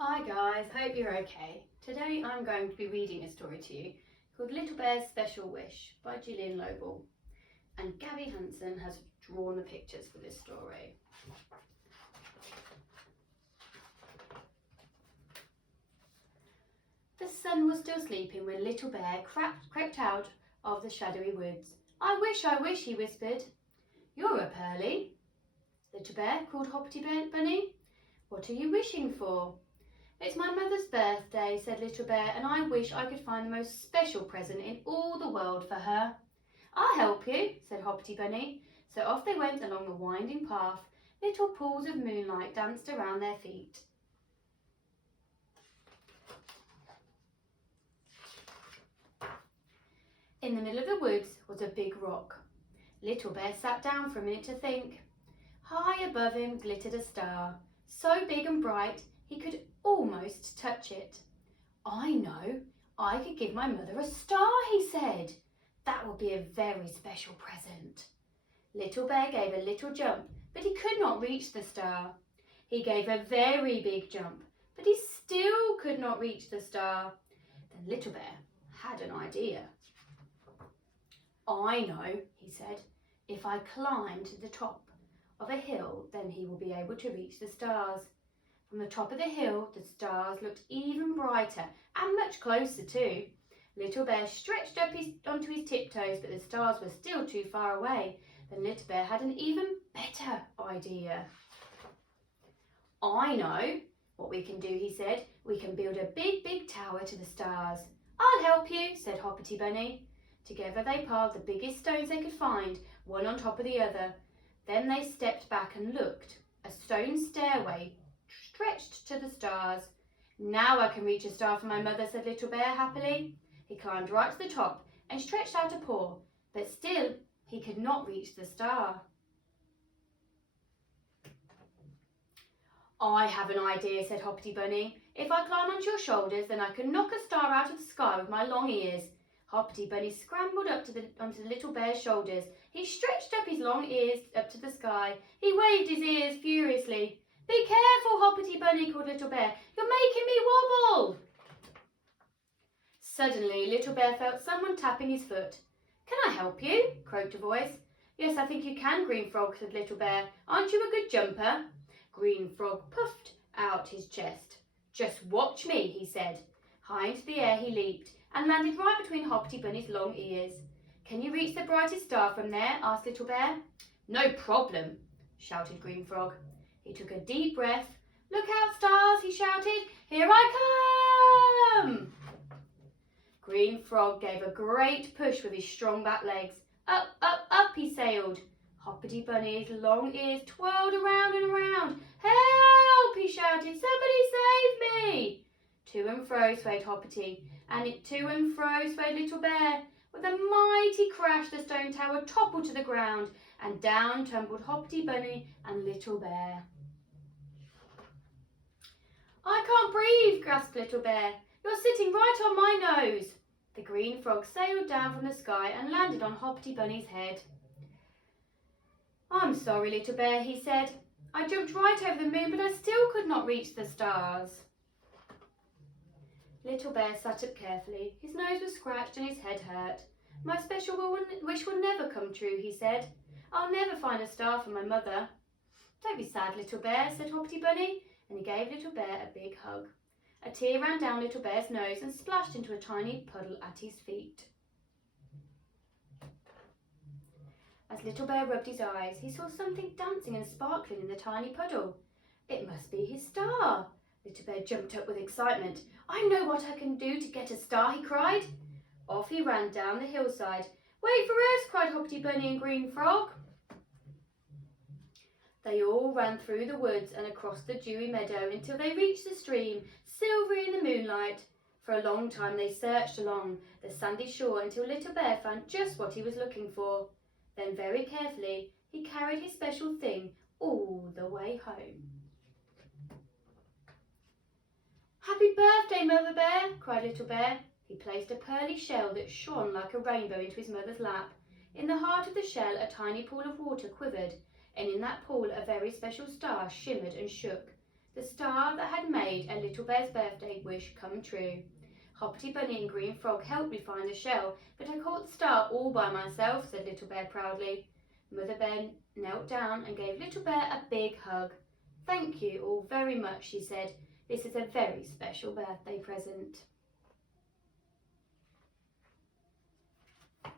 Hi guys, hope you're okay. Today I'm going to be reading a story to you called Little Bear's Special Wish by Gillian Lobel, and Gabby Hansen has drawn the pictures for this story. The sun was still sleeping when Little Bear crept out of the shadowy woods. I wish, he whispered. You're up early, Little Bear, called Hoppity Bunny. What are you wishing for? It's my mother's birthday, said Little Bear, and I wish I could find the most special present in all the world for her. I'll help you, said Hoppity Bunny. So off they went along the winding path. Little pools of moonlight danced around their feet. In the middle of the woods was a big rock. Little Bear sat down for a minute to think. High above him glittered a star, so big and bright he could almost touch it. I know, I could give my mother a star, he said. That would be a very special present. Little Bear gave a little jump, but he could not reach the star. He gave a very big jump, but he still could not reach the star. Then Little Bear had an idea. I know, he said, if I climb to the top of a hill, then he will be able to reach the stars. From the top of the hill, the stars looked even brighter and much closer too. Little Bear stretched up onto his tiptoes, but the stars were still too far away. Then Little Bear had an even better idea. I know what we can do, he said. We can build a big tower to the stars. I'll help you, said Hoppity Bunny. Together they piled the biggest stones they could find, one on top of the other. Then they stepped back and looked. A stone stairway stretched to the stars. Now I can reach a star for my mother, said Little Bear happily. He climbed right to the top and stretched out a paw, but still he could not reach the star. I have an idea, said Hoppity Bunny. If I climb onto your shoulders, then I can knock a star out of the sky with my long ears. Hoppity Bunny scrambled up onto the Little Bear's shoulders. He stretched up his long ears up to the sky. He waved his ears furiously. Be careful, Hoppity Bunny, called Little Bear. You're making me wobble. Suddenly, Little Bear felt someone tapping his foot. Can I help you? Croaked a voice. Yes, I think you can, Green Frog, said Little Bear. Aren't you a good jumper? Green Frog puffed out his chest. Just watch me, he said. High into the air he leaped and landed right between Hoppity Bunny's long ears. Can you reach the brightest star from there? Asked Little Bear. No problem, shouted Green Frog. He took a deep breath. Look out, stars, he shouted. Here I come! Green Frog gave a great push with his strong back legs. Up, he sailed. Hoppity Bunny's long ears twirled around and around. Help, he shouted. Somebody save me! To and fro swayed Hoppity, and to and fro swayed Little Bear. With a mighty crash, the stone tower toppled to the ground, and down tumbled Hoppity Bunny and Little Bear. I can't breathe, gasped Little Bear. You're sitting right on my nose. The Green Frog sailed down from the sky and landed on Hoppity Bunny's head. I'm sorry, Little Bear, he said. I jumped right over the moon, but I still could not reach the stars. Little Bear sat up carefully. His nose was scratched and his head hurt. My special wish will never come true, he said. I'll never find a star for my mother. Don't be sad, Little Bear, said Hoppity Bunny, and he gave Little Bear a big hug. A tear ran down Little Bear's nose and splashed into a tiny puddle at his feet. As Little Bear rubbed his eyes, he saw something dancing and sparkling in the tiny puddle. It must be his star. Little Bear jumped up with excitement. I know what I can do to get a star, he cried. Off he ran down the hillside. Wait for us, cried Hoppity Bunny and Green Frog. They all ran through the woods and across the dewy meadow until they reached the stream, silvery in the moonlight. For a long time they searched along the sandy shore until Little Bear found just what he was looking for. Then very carefully he carried his special thing all the way home. Happy birthday, Mother Bear, cried Little Bear. He placed a pearly shell that shone like a rainbow into his mother's lap. In the heart of the shell a tiny pool of water quivered, and in that pool a very special star shimmered and shook. the star that had made a Little Bear's birthday wish come true. Hoppity Bunny and Green Frog helped me find the shell, but I caught the star all by myself, said Little Bear proudly. Mother Bear knelt down and gave Little Bear a big hug. Thank you all very much, she said. This is a very special birthday present.